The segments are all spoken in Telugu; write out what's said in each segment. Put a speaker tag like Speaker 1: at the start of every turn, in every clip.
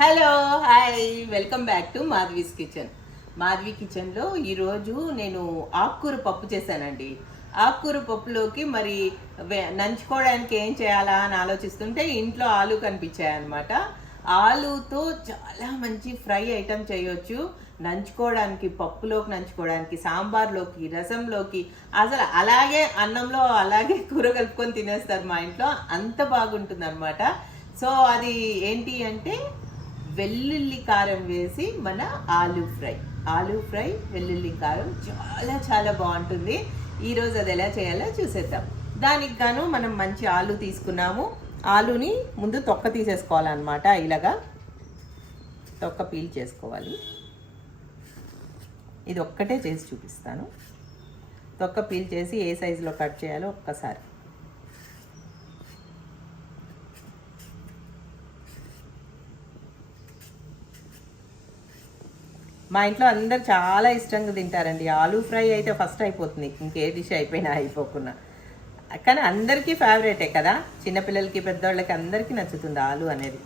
Speaker 1: Hello hi welcome back to Madhavi's kitchen. Madhavi కిచెన్లో ఈరోజు నేను ఆకుకూర పప్పు చేశానండి. ఆకుకూర పప్పులోకి మరి నంచుకోవడానికి ఏం చేయాలా అని ఆలోచిస్తుంటే ఇంట్లో ఆలు కనిపించాయి అనమాట ఆలుతో చాలా మంచి ఫ్రై ఐటెం చేయొచ్చు. నంచుకోవడానికి పప్పులోకి నంచుకోవడానికి సాంబార్లోకి రసంలోకి అసలు అలాగే అన్నంలో అలాగే కూర కలుపుకొని తినేస్తారు మా ఇంట్లో. అంత బాగుంటుంది అనమాట సో అది ఏంటి అంటే వెల్లుల్లి కారం వేసి మన ఆలు ఫ్రై. ఆలు ఫ్రై వెల్లుల్లి కారం చాలా చాలా బాగుంటుంది. ఈరోజు అది ఎలా చేయాలో చూసేద్దాం. దానికి గాను మనం మంచి ఆలు తీసుకున్నాము. ఆలుని ముందు తొక్క తీసేసుకోవాలన్నమాట. ఇలాగా తొక్క పీల్ చేసుకోవాలి. ఇది ఒక్కటే చేసి చూపిస్తాను. తొక్క పీల్ చేసి ఏ సైజులో కట్ చేయాలో ఒక్కసారి. మా ఇంట్లో అందరు చాలా ఇష్టంగా తింటారండి. ఆలూ ఫ్రై అయితే ఫస్ట్ అయిపోతుంది. ఇంకే డిష్ అయిపోయినా అయిపోకుండా. కానీ అందరికీ ఫేవరెటే కదా? చిన్నపిల్లలకి పెద్దవాళ్ళకి అందరికీ నచ్చుతుంది ఆలు అనేది.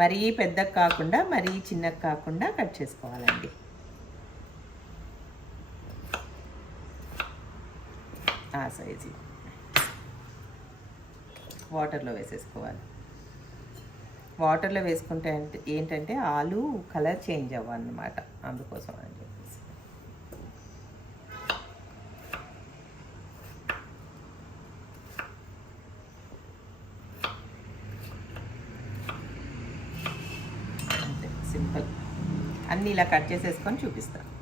Speaker 1: మరీ పెద్దగా కాకుండా మరీ చిన్నగా కాకుండా కట్ చేసుకోవాలండి. ఆ సైజు. వాటర్లో వేసేసుకోవాలి. వాటర్లో వేసుకుంటే ఏంటంటే ఆలు కలర్ చేంజ్ అవ్వన్నమాట. అందుకోసం అని చెప్పేసి. అంతే సింపుల్. అన్నీ ఇలా కట్ చేసేసుకొని చూపిస్తాను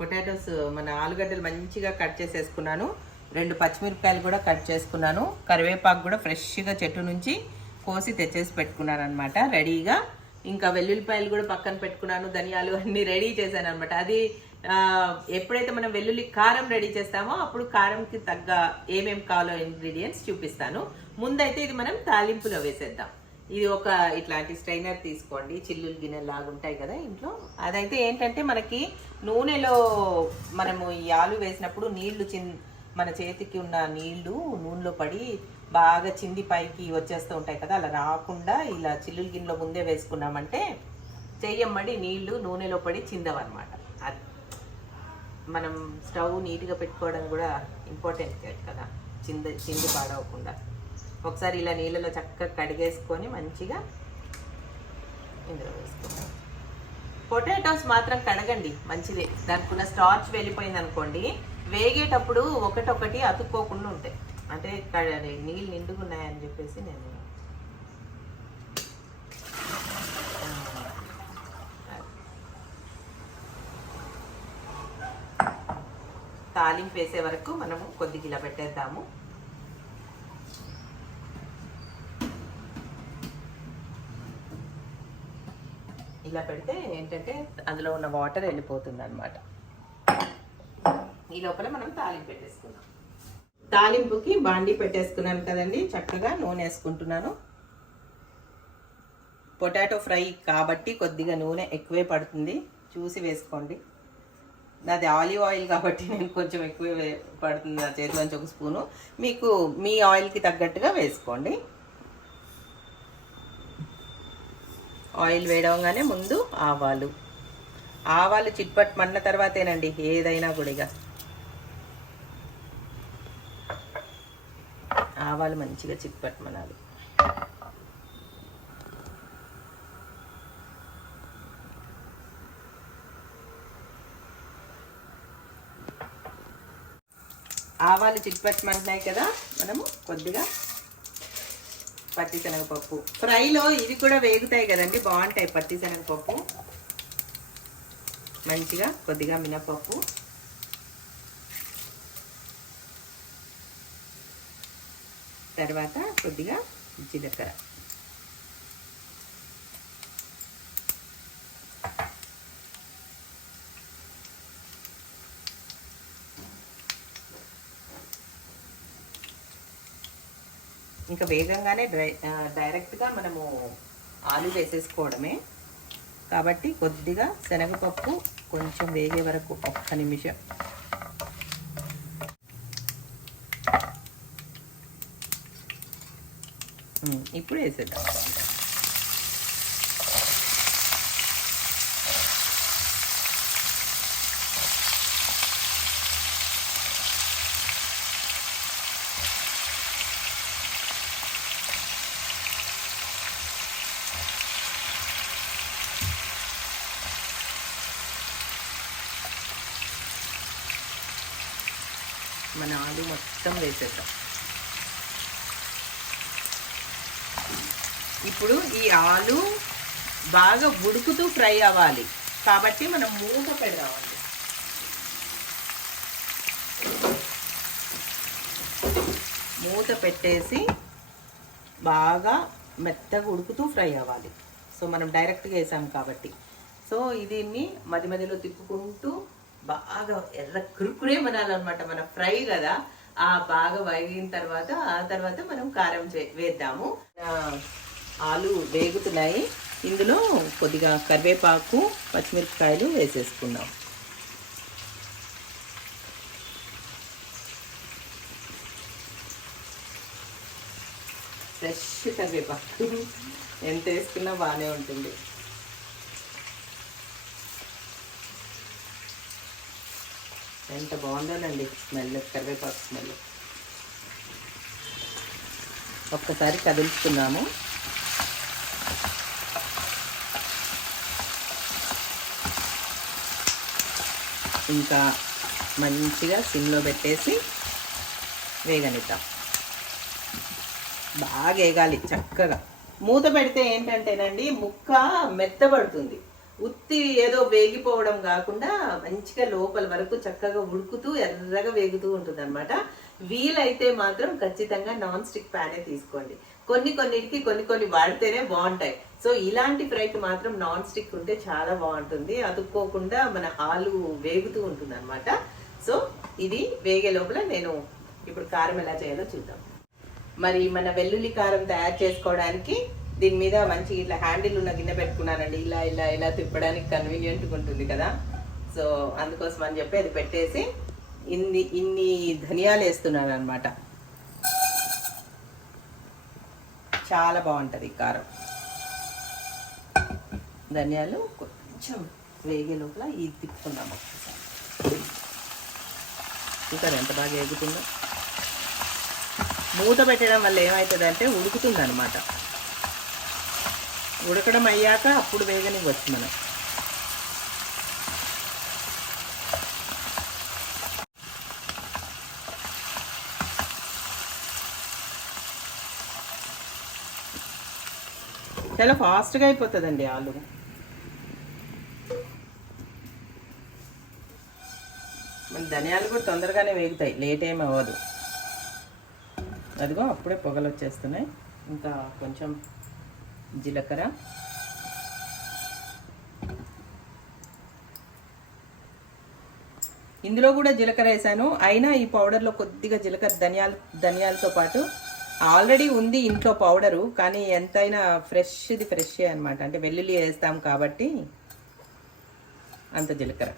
Speaker 1: పొటాటోస్ మన ఆలుగడ్డలు మంచిగా కట్ చేసేసుకున్నాను. రెండు పచ్చిమిరపకాయలు కూడా కట్ చేసుకున్నాను. కరివేపాకు కూడా ఫ్రెష్గా చెట్టు నుంచి కోసి తెచ్చేసి పెట్టుకున్నాను అనమాట రెడీగా. ఇంకా వెల్లుల్లిపాయలు కూడా పక్కన పెట్టుకున్నాను ధనియాలు అన్నీ రెడీ చేశాను అనమాట అది ఎప్పుడైతే మనం వెల్లుల్లి కారం రెడీ చేస్తామో అప్పుడు కారంకి తగ్గ ఏమేమి కావాలో ఇంగ్రీడియంట్స్ చూపిస్తాను. ముందైతే ఇది మనం తాలింపులో వేసేద్దాం. ఇది ఒక ఇట్లాంటి స్ట్రైనర్ తీసుకోండి. చిల్లులు గిన్నెలు లాగా ఉంటాయి కదా ఇంట్లో. అదైతే ఏంటంటే మనకి నూనెలో మనము ఈ ఆలు వేసినప్పుడు నీళ్ళు చిన్ మన చేతికి ఉన్న నీళ్ళు నూనెలో పడి బాగా చింది పైకి వచ్చేస్తూ ఉంటాయి కదా. అలా రాకుండా ఇలా చిల్లుల గిన్నెలో ముందే వేసుకున్నామంటే చెయ్యమ్మడి నీళ్ళు నూనెలో పడి చిందవన్నమాట. అది మనం స్టవ్ నీట్గా పెట్టుకోవడం కూడా ఇంపార్టెంట్ కదా. చింది చింది పాడవకుండా. ఒకసారి ఇలా నీళ్ళలో చక్కగా కడిగేసుకొని మంచిగా ఇందులో వేసుకుందాం. పొటాటోస్ మాత్రం కడగండి మంచిదే. దానికి ఉన్న స్టార్చ్ వెళ్ళిపోయింది అనుకోండి వేగేటప్పుడు ఒకటొకటి అతుక్కోకుండా ఉంటాయి. అంటే కడ- నీళ్ళు నిండుకున్నాయని చెప్పేసి నేను తాలింపు వేసే వరకు మనము కొద్దిగా ఇలా పెట్టేద్దాము. ఇలా పెడితే ఏంటంటే అందులో ఉన్న వాటర్ వెళ్ళిపోతుంది అనమాట ఈ లోపల మనం తాలింపు పెట్టేసుకుందాం. తాలింపుకి బాండి పెట్టేసుకున్నాను కదండి చక్కగా నూనె వేసుకుంటున్నాను. పొటాటో ఫ్రై కాబట్టి కొద్దిగా నూనె ఎక్కువే పడుతుంది. చూసి వేసుకోండి. నాది ఆలివ్ ఆయిల్ కాబట్టి నేను కొంచెం ఎక్కువ పడుతుంది నా చేతిలోంచి ఒక స్పూను. మీకు మీ ఆయిల్కి తగ్గట్టుగా వేసుకోండి. ఆయిల్ వేయడంగానే ముందు ఆవాలు. ఆవాలు చిట్పట్ మన్న తర్వాతేనండి ఏదైనా కూడా ఆవాలు మంచిగా చిట్పట్ మనాలి. ఆవాలు చిట్పట్టమంటున్నాయి కదా మనము కొద్దిగా పత్తి శనగపప్పు. ఫ్రైలో ఇవి కూడా వేగుతాయి కదండి బాగుంటాయి పత్తి శనగపప్పు. మంచిగా కొద్దిగా మినపప్పు. తర్వాత కొద్దిగా జీలకర్ర. ఇంకా వేగంగానే డ్రై డైరెక్ట్గా మనము ఆలు వేసేసుకోవడమే. కాబట్టి కొద్దిగా శనగపప్పు కొంచెం వేగే వరకు ఒక్క నిమిషం. ఇప్పుడు వేసేద్దాం. మన ఆలు మొత్తం వేసేద్దాం. ఇప్పుడు ఈ ఆలు బాగా ఉడుకుతూ ఫ్రై అవ్వాలి. కాబట్టి మనం మూత పెడదామండి మూత పెట్టేసి బాగా మెత్తగా ఉడుకుతూ ఫ్రై అవ్వాలి. సో మనం డైరెక్ట్గా వేసాం కాబట్టి. సో దీన్ని మధ్య మధ్యలో తిప్పుకుంటూ బాగా ఎర్ర కురుకురే మనాలన్నమాట మన ఫ్రై కదా. ఆ బాగా వేగిన తర్వాత ఆ తర్వాత మనం కారం చే- వేద్దాము. ఆలు వేగుతున్నాయి. ఇందులో కొద్దిగా కరివేపాకు పచ్చిమిరపకాయలు వేసేసుకుందాం. ఫ్రెష్ కరివేపాకు. ఎంత వేసుకున్నా బాగానే ఉంటుంది. ఎంత బాగుందోనండి. స్మెల్ కరివేపాకు స్మెల్. ఒక్కసారి కదులుచుకున్నాము ఇంకా మంచిగా సిమ్లో పెట్టేసి వేగనిద్దాం. బాగా వేగాలి చక్కగా. మూత పెడితే ఏంటంటేనండి ముక్క మెత్తబడుతుంది. ఉత్తి ఏదో వేగిపోవడం కాకుండా మంచిగా లోపల వరకు చక్కగా ఉడుకుతూ ఎర్రగా వేగుతూ ఉంటుంది అనమాట వీలైతే మాత్రం ఖచ్చితంగా నాన్ స్టిక్ ప్యానే తీసుకోండి. కొన్ని కొన్నిటికి కొన్ని కొన్ని వాడితేనే బాగుంటాయి. సో ఇలాంటి ఫ్రైకి మాత్రం నాన్ స్టిక్ ఉంటే చాలా బాగుంటుంది. అతుక్కోకుండా మన ఆలు వేగుతూ ఉంటుంది అనమాట సో ఇది వేగే లోపల నేను ఇప్పుడు కారం ఎలా చేయాలో చూద్దాం. మరి మన వెల్లుల్లి కారం తయారు చేసుకోవడానికి దీని మీద మంచి ఇట్లా హ్యాండిల్ ఉన్న గిన్నె పెట్టుకున్నానండి ఇలా ఇలా ఇలా తిప్పడానికి కన్వీనియంట్గా ఉంటుంది కదా. సో అందుకోసం అని చెప్పి అది పెట్టేసి ఇన్ని ఇన్ని ధనియాలు వేస్తున్నాను అనమాట చాలా బాగుంటుంది ఈ కారం. ధనియాలు కొంచెం వేగే లోపల ఇది తిప్పుకుందాం చూసారు ఎంత బాగా వేగుతుందో మూత పెట్టడం వల్ల ఏమవుతుందంటే ఉడుకుతుంది అనమాట ఉడకడం అయ్యాక అప్పుడు వేగనివ్వచ్చు మనం. చాలా ఫాస్ట్గా అయిపోతుందండి ఆలు. మన ధనియాలు కూడా తొందరగానే వేగుతాయి. లేట్ ఏమి అవ్వదు. అదిగో అప్పుడే పొగలు వచ్చేస్తున్నాయి. ఇంకా కొంచెం జీలకర్ర. ఇందులో కూడా జీలకర్ర వేసాను. అయినా ఈ పౌడర్లో కొద్దిగా జీలకర్ర ధనియాలు ధనియాలతో పాటు ఆల్రెడీ ఉంది ఇంట్లో పౌడరు కానీ ఎంతైనా ఫ్రెష్ది ఫ్రెష్ అనమాట అంటే వెల్లుల్లి వేస్తాం కాబట్టి అంత జీలకర్ర.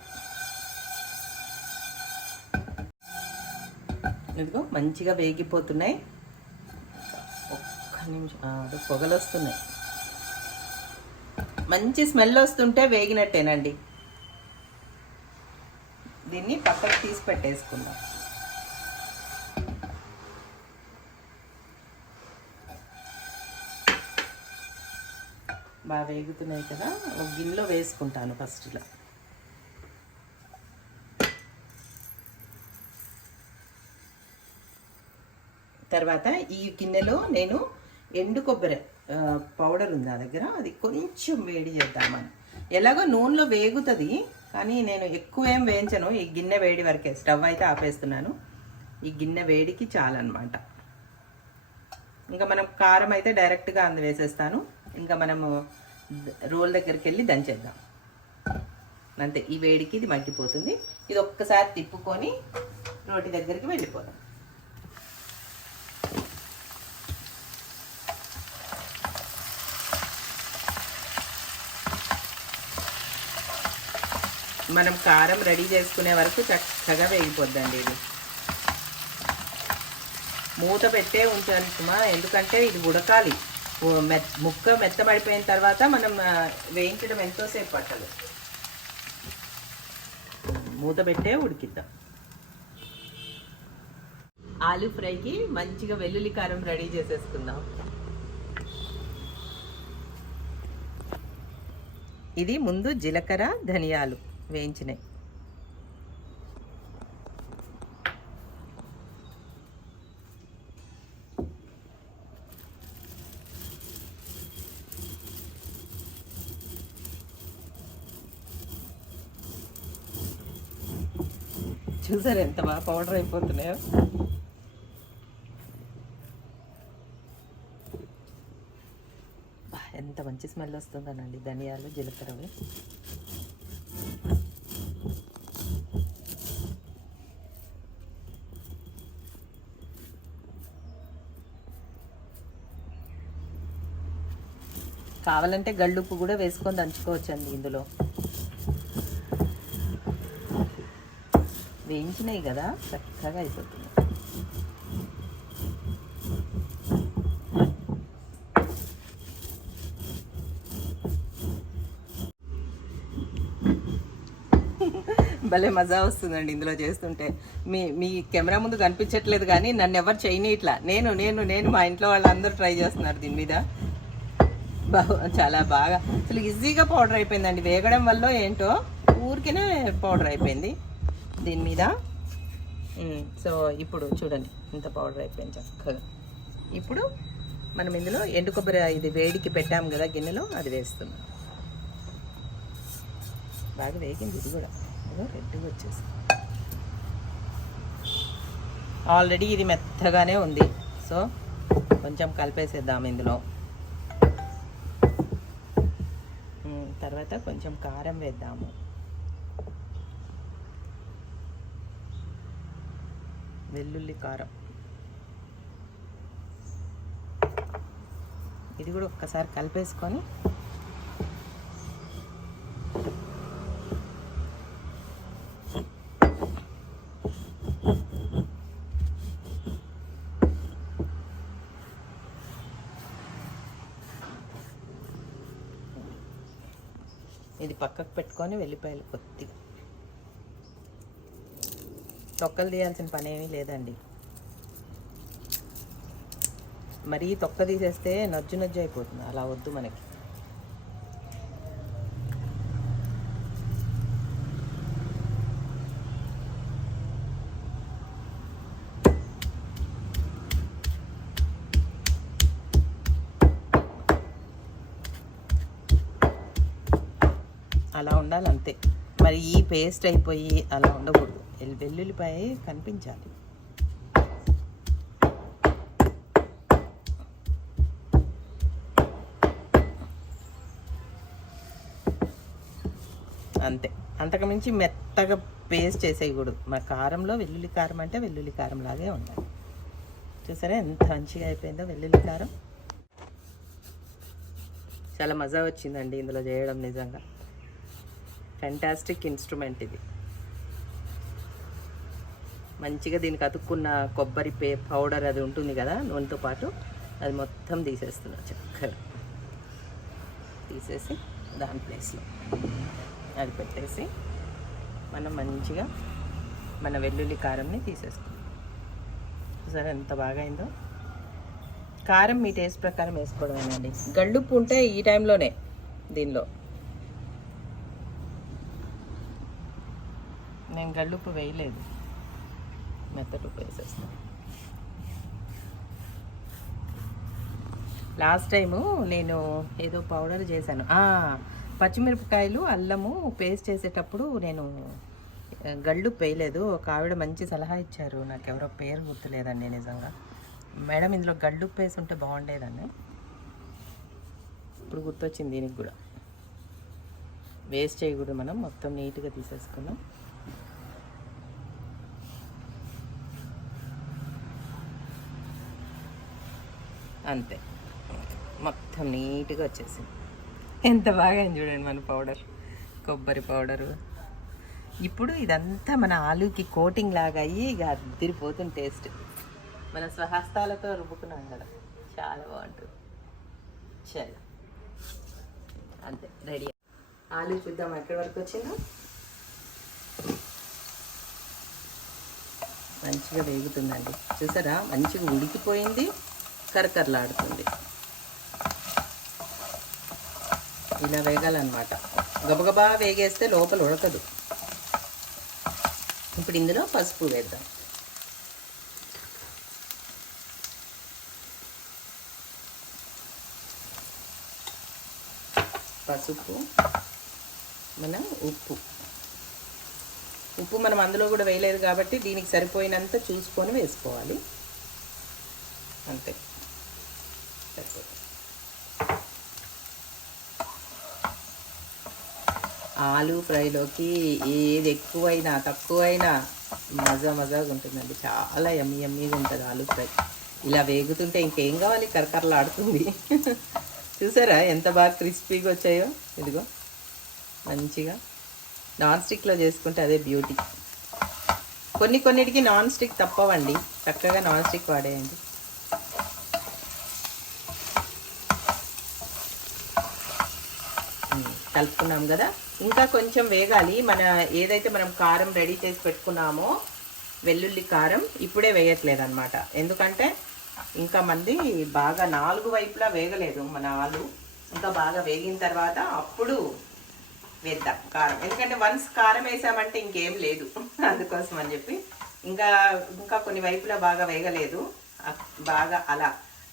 Speaker 1: ఇదిగో మంచిగా వేగిపోతున్నాయి. ఒక్క నిమిషం అదే పొగలు వస్తున్నాయి. మంచి స్మెల్ వస్తుంటే వేగినట్టేనండి. దీన్ని పక్కకు తీసి పెట్టేసుకుందాం. బాగా వేగుతున్నాయి కదా ఒక గిన్నెలో వేసుకుంటాను ఫస్ట్ ఇలా. తర్వాత ఈ గిన్నెలో నేను ఎండు కొబ్బరి పౌడర్ ఉంది నా దగ్గర. అది కొంచెం వేడి చేద్దామని. ఎలాగో నూనెలో వేగుతుంది కానీ నేను ఎక్కువ ఏం వేయించను. ఈ గిన్నె వేడి వరకే. స్టవ్ అయితే ఆపేస్తున్నాను. ఈ గిన్నె వేడికి చాలన్నమాట. ఇంకా మనం కారం అయితే డైరెక్ట్గా అందు వేసేస్తాను. ఇంకా మనము రోల్ దగ్గరికి వెళ్ళి దంచేద్దాం. అంతే. ఈ వేడికి ఇది మగ్గిపోతుంది. ఇది ఒక్కసారి తిప్పుకొని రోటి దగ్గరికి వెళ్ళిపోదాం. మనం కారం రెడీ చేసుకునే వరకు చక్కగా వేగిపోద్దండి ఇది. మూత పెట్టే ఉంచాలి సుమా ఎందుకంటే ఇది ఉడకాలి. మెత్ ముక్క మెత్తబడిపోయిన తర్వాత మనం వేయించడం ఎంతోసేపు పట్టదు. మూత పెట్టే ఉడికిద్దాం. ఆలు ఫ్రైకి మంచిగా వెల్లుల్లి కారం రెడీ చేసేసుకుందాం. ఇది ముందు జీలకర్ర ధనియాలు. వేయించినాయి. చూసారు ఎంత బాగా పౌడర్ అయిపోతున్నాయో? ఎంత మంచి స్మెల్ వస్తుందనండి ధనియాలు జీలకర్రవి కావాలంటే గళ్ళుప్పు కూడా వేసుకొని దంచుకోవచ్చండి ఇందులో. వేయించినాయి కదా చక్కగా అయిపోతుంది. భలే మజా వస్తుందండి ఇందులో చేస్తుంటే. మీ మీ కెమెరా ముందు కనిపించట్లేదు కానీ నన్ను ఎవరు చేయని ఇట్లా. నేను నేను నేను మా ఇంట్లో వాళ్ళందరూ ట్రై చేస్తున్నారు దీని మీద. చాలా బాగా. అసలు ఈజీగా పౌడర్ అయిపోయిందండి. వేగడం వల్ల ఏంటో ఊరికేనే పౌడర్ అయిపోయింది. దీని మీద. సో ఇప్పుడు చూడండి. ఇంత పౌడర్ అయిపోయింది చక్కగా. ఇప్పుడు మనం ఇందులో ఎండు కొబ్బరి ఇది వేడికి పెట్టాము కదా గిన్నెలో అది వేస్తున్నాం. బాగా వేగింది ఇది కూడా. రెడ్గా వచ్చేసి ఆల్రెడీ ఇది మెత్తగానే ఉంది. సో కొంచెం కలిపేసేద్దాం ఇందులో. తర్వాత కొంచెం కారం వేద్దాము. వెల్లుల్లి కారం. ఇది కూడా ఒక్కసారి కలిపేసుకొని పెట్టుకొని వెల్లిపాయలు కొద్దిగా. తొక్కలు తీయాల్సిన పని ఏమీ లేదండి. మరీ తొక్క తీసేస్తే నజ్జు నజ్జు అయిపోతుంది. అలా వద్దు మనకి. అలా ఉండాలి అంతే మరి ఈ పేస్ట్ అయిపోయి అలా ఉండకూడదు. ఎల్- వెల్లుల్లిపాయ కనిపించాలి. అంతే. అంతకుమించి మెత్తగా పేస్ట్ చేసేయకూడదు. మా కారంలో వెల్లుల్లి కారం అంటే వెల్లుల్లి కారం లాగే ఉండాలి. చూసారా ఎంత మంచిగా అయిపోయిందో వెల్లుల్లి కారం. చాలా మజా వచ్చిందండి ఇందులో చేయడం నిజంగా. ఫెంటాస్టిక్ ఇన్స్ట్రుమెంట్ ఇది. మంచిగా దీనికి అతుక్కున్న కొబ్బరి పే పౌడర్ అది ఉంటుంది కదా నూనెతో పాటు అది మొత్తం తీసేస్తున్నా చక్కగా. తీసేసి దాని ప్లేస్లో అది పెట్టేసి మనం మంచిగా మన వెల్లుల్లి కారంని తీసేసుకుందాం. సరే ఎంత బాగా అయిందో? కారం మీ టేస్ట్ ప్రకారం వేసుకోవడమేనండి. గళ్ళుప్పు ఉంటే ఈ టైంలోనే దీనిలో. గళ్ళుప్పు వేయలేదు. మెత్తడుప్పు వేసేస్తాను లాస్ట్ టైము నేను ఏదో పౌడర్ చేశాను. పచ్చిమిరపకాయలు అల్లము పేస్ట్ చేసేటప్పుడు నేను గళ్ళు పేయలేదు వేయలేదు. ఒక ఆవిడ మంచి సలహా ఇచ్చారు. నాకు ఎవరో పేరు గుర్తులేదండి నిజంగా. మేడం ఇందులో గళ్ళు పేసి ఉంటే బాగుండేదండి ఇప్పుడు గుర్తొచ్చింది దీనికి కూడా. వేస్ట్ చేయకూడదు మనం. మొత్తం నీట్గా తీసేసుకున్నాం. అంతే. మొత్తం నీట్గా వచ్చేసింది. ఎంత బాగా చూడండి మన పౌడర్. కొబ్బరి పౌడరు. ఇప్పుడు ఇదంతా మన ఆలూకి కోటింగ్ లాగా అయ్యి ఇక అదిరిపోతుంది టేస్ట్. మన స్వహస్తాలతో రుబ్బుకున్నాం కదా. చాలా బాగుంటుంది. చాలా. అంతే రెడీ. ఆలు చూద్దాం ఎక్కడి వరకు వచ్చిందో. మంచిగా వేగుతుందండి. చూసారా? మంచిగా ఉడికిపోయింది. కరకరలాడుతుంది. ఇలా వేగాలన్నమాట. గబగబా వేగేస్తే లోపల ఉడకదు. ఇప్పుడు ఇందులో పసుపు వేద్దాం. పసుపు మన ఉప్పు. ఉప్పు మనం అందులో కూడా వేయలేదు కాబట్టి దీనికి సరిపోయినంత చూసుకొని వేసుకోవాలి. అంతే. సరిపోతుంది. ఆలు ఫ్రైలోకి ఏది ఎక్కువైనా తక్కువైనా మజా మజాగా ఉంటుందండి. చాలా ఎమ్మి ఎమ్మిగా ఉంటుంది ఆలు ఫ్రై. ఇలా వేగుతుంటే ఇంకేం కావాలి? కరకరలాడుతుంది చూసారా ఎంత బాగా క్రిస్పీగా వచ్చాయో? ఇదిగో మంచిగా. నాన్ స్టిక్లో చేసుకుంటే అదే బ్యూటీ. కొన్ని కొన్నిటికి నాన్ స్టిక్ తప్పవండి. చక్కగా నాన్ స్టిక్ వాడేయండి. కలుపుకున్నాం కదా. ఇంకా కొంచెం వేగాలి. మన ఏదైతే మనం కారం రెడీ చేసి పెట్టుకున్నామో వెల్లుల్లి కారం ఇప్పుడే వేయట్లేదు అనమాట ఎందుకంటే ఇంకా మంది బాగా నాలుగు వైపులా వేగలేదు మన ఆలు ఇంకా బాగా వేగిన తర్వాత అప్పుడు వేద్దాం కారం. ఎందుకంటే వన్స్ కారం వేసామంటే ఇంకేం లేదు. అందుకోసం అని చెప్పి ఇంకా ఇంకా కొన్ని వైపులా బాగా వేగలేదు. బాగా అలా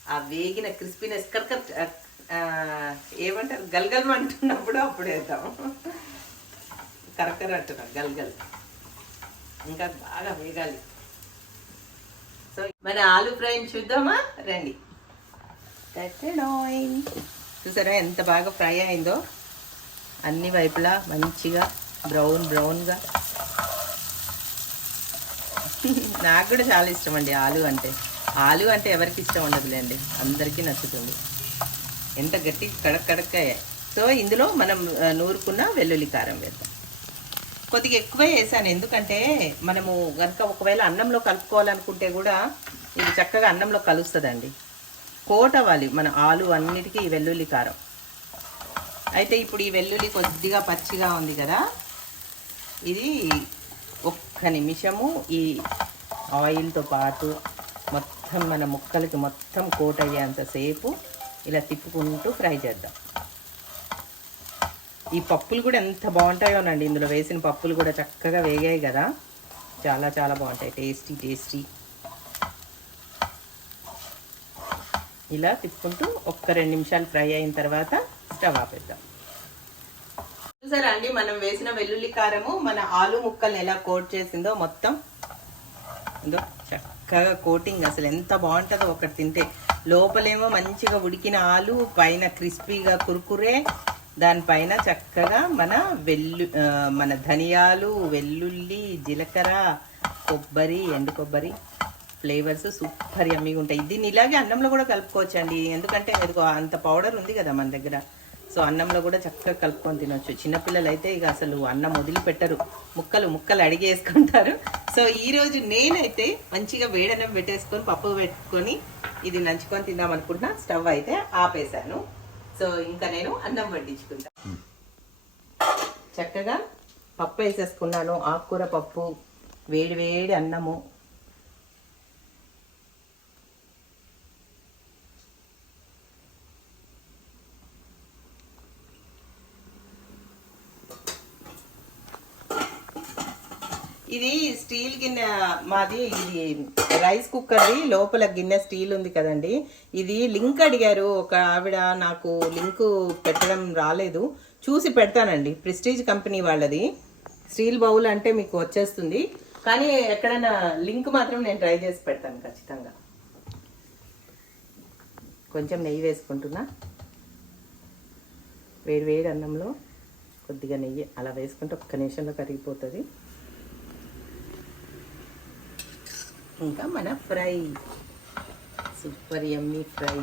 Speaker 1: ఆ వేగిన క్రిస్పీనెస్ కర్కర్ ఏమంటారు? గల్గల్ అంటున్నప్పుడు అప్పుడు వేద్దాం. కరకర అంటున్నారు గల్గల్. ఇంకా బాగా వేగాలి. సో మన ఆలు ఫ్రైని చూద్దామా? రండి. చూసారా ఎంత బాగా ఫ్రై అయిందో? అన్ని వైపులా మంచిగా బ్రౌన్ బ్రౌన్గా. నాకు కూడా చాలా ఇష్టం అండి ఆలు అంటే. ఆలు అంటే ఎవరికి ఇష్టం ఉండదులేండి. అందరికీ నచ్చుతుంది. ఎంత గట్టి కడక్ కడక్ అయ్యాయి సో ఇందులో మనం నూరుకున్న వెల్లుల్లి కారం వేద్దాం. కొద్దిగా ఎక్కువే వేసాను. ఎందుకంటే మనము కనుక ఒకవేళ అన్నంలో కలుపుకోవాలనుకుంటే కూడా ఇది చక్కగా అన్నంలో కలుస్తుందండి. కోట్ అవ్వాలి మన ఆలు అన్నిటికీ వెల్లుల్లి కారం. అయితే ఇప్పుడు ఈ వెల్లుల్లి కొద్దిగా పచ్చిగా ఉంది కదా. ఇది ఒక్క నిమిషము ఈ ఆయిల్తో పాటు మొత్తం మన ముక్కలకి మొత్తం కోట్ అయ్యేంతసేపు ఇలా తిప్పుకుంటూ ఫ్రై చేద్దాం. ఈ పప్పులు కూడా ఎంత బాగుంటాయోనండి ఇందులో వేసిన పప్పులు కూడా చక్కగా వేగాయి కదా. చాలా చాలా బాగుంటాయి. Tasty tasty. ఇలా తిప్పుకుంటూ ఒక్క రెండు నిమిషాలు ఫ్రై అయిన తర్వాత స్టవ్ ఆపేద్దాం. చూసారా అండి? మనం వేసిన వెల్లుల్లి కారము మన ఆలు ముక్కల్ని ఎలా కోట్ చేసిందో మొత్తం. చక్కగా కోటింగ్. అసలు ఎంత బాగుంటుందో ఒకటి తింటే. లోపలేమో మంచిగా ఉడికిన ఆలు పైన క్రిస్పీగా కురుకురే దానిపైన చక్కగా మన వెల్లు మన ధనియాలు వెల్లుల్లి జీలకర్ర కొబ్బరి ఎండు కొబ్బరి ఫ్లేవర్స్ సూపర్ యమ్మీగా ఉంటాయి దీన్ని ఇలాగే అన్నంలో కూడా కలుపుకోవచ్చండి. ఎందుకంటే అంత పౌడర్ ఉంది కదా మన దగ్గర. సో అన్నంలో కూడా చక్కగా కలుపుకొని తినొచ్చు. చిన్నపిల్లలు అయితే ఇక అసలు అన్నం వదిలిపెట్టరు. ముక్కలు ముక్కలు అడిగేసుకుంటారు సో ఈరోజు నేనైతే మంచిగా వేడన్నం పెట్టేసుకొని పప్పు పెట్టుకొని ఇది నంచుకొని తిందాం అనుకుంటున్నా. స్టవ్ అయితే ఆపేశాను. సో ఇంకా నేను అన్నం వడ్డించుకుంటా చక్కగా పప్పు వేసేసుకున్నాను. ఆకుకూర పప్పు వేడి వేడి అన్నము. ఇది స్టీల్ గిన్నె మాది ఇది రైస్ కుక్కర్ది. లోపల గిన్నె స్టీల్ ఉంది కదండి. ఇది లింక్ అడిగారు. ఒక ఆవిడ నాకు లింక్ పెట్టడం రాలేదు. చూసి పెడతానండి. ప్రెస్టీజ్ కంపెనీ వాళ్ళది. స్టీల్ బౌల్ అంటే మీకు వచ్చేస్తుంది. కానీ ఎక్కడైనా లింక్ మాత్రం నేను ట్రై చేసి పెడతాను ఖచ్చితంగా. కొంచెం నెయ్యి వేసుకుంటున్నా. వేడి వేడి అన్నంలో కొద్దిగా నెయ్యి అలా వేసుకుంటే ఒక్క నిమిషంలో కరిగిపోతుంది. ఇంకా మన ఫ్రై సూపర్ ఎమ్మీ ఫ్రై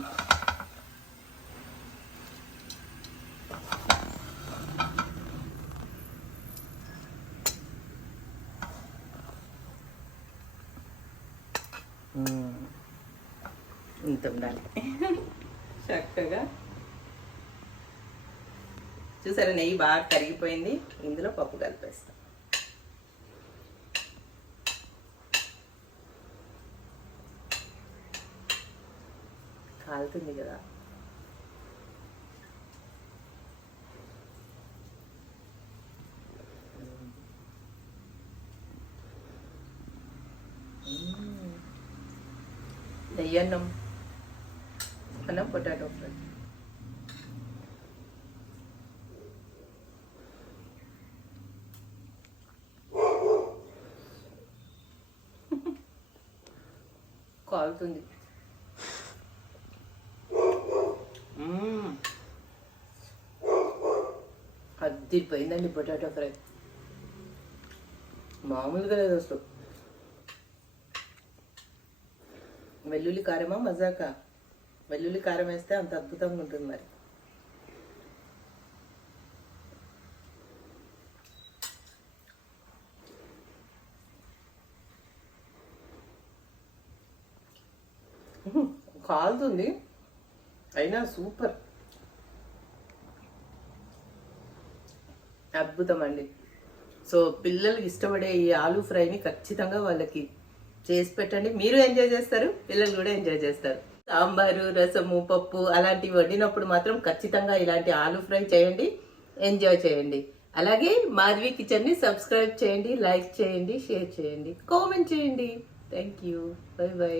Speaker 1: ఇంత ఉండాలి చక్కగా. చూసారా నెయ్యి బాగా కరిగిపోయింది. ఇందులో పప్పు కలిపేస్తాం. కాలుతుంది కదా నెయ్యి అన్నం అన్నం పొటాటో ఫ్రై కాలుతుంది అద్దిపోయిందండి పొటాటో ఫ్రై. మామూలుగా లేదు అసలు. వెల్లుల్లి కారమా మజాక? వెల్లుల్లి కారం వేస్తే అంత అద్భుతంగా ఉంటుంది మరి. కాలుతుంది. అయినా సూపర్. అద్భుతం అండి సో పిల్లలకి ఇష్టపడే ఈ ఆలూ ఫ్రైని ఖచ్చితంగా వాళ్ళకి చేసి పెట్టండి. మీరు ఎంజాయ్ చేస్తారు పిల్లలు కూడా ఎంజాయ్ చేస్తారు. సాంబారు రసము పప్పు అలాంటివి వండినప్పుడు మాత్రం ఖచ్చితంగా ఇలాంటి ఆలూ ఫ్రై చేయండి ఎంజాయ్ చేయండి. అలాగే మాధవి కిచెన్ని సబ్స్క్రైబ్ చేయండి లైక్ చేయండి షేర్ చేయండి కామెంట్ చేయండి. Thank you. Bye bye.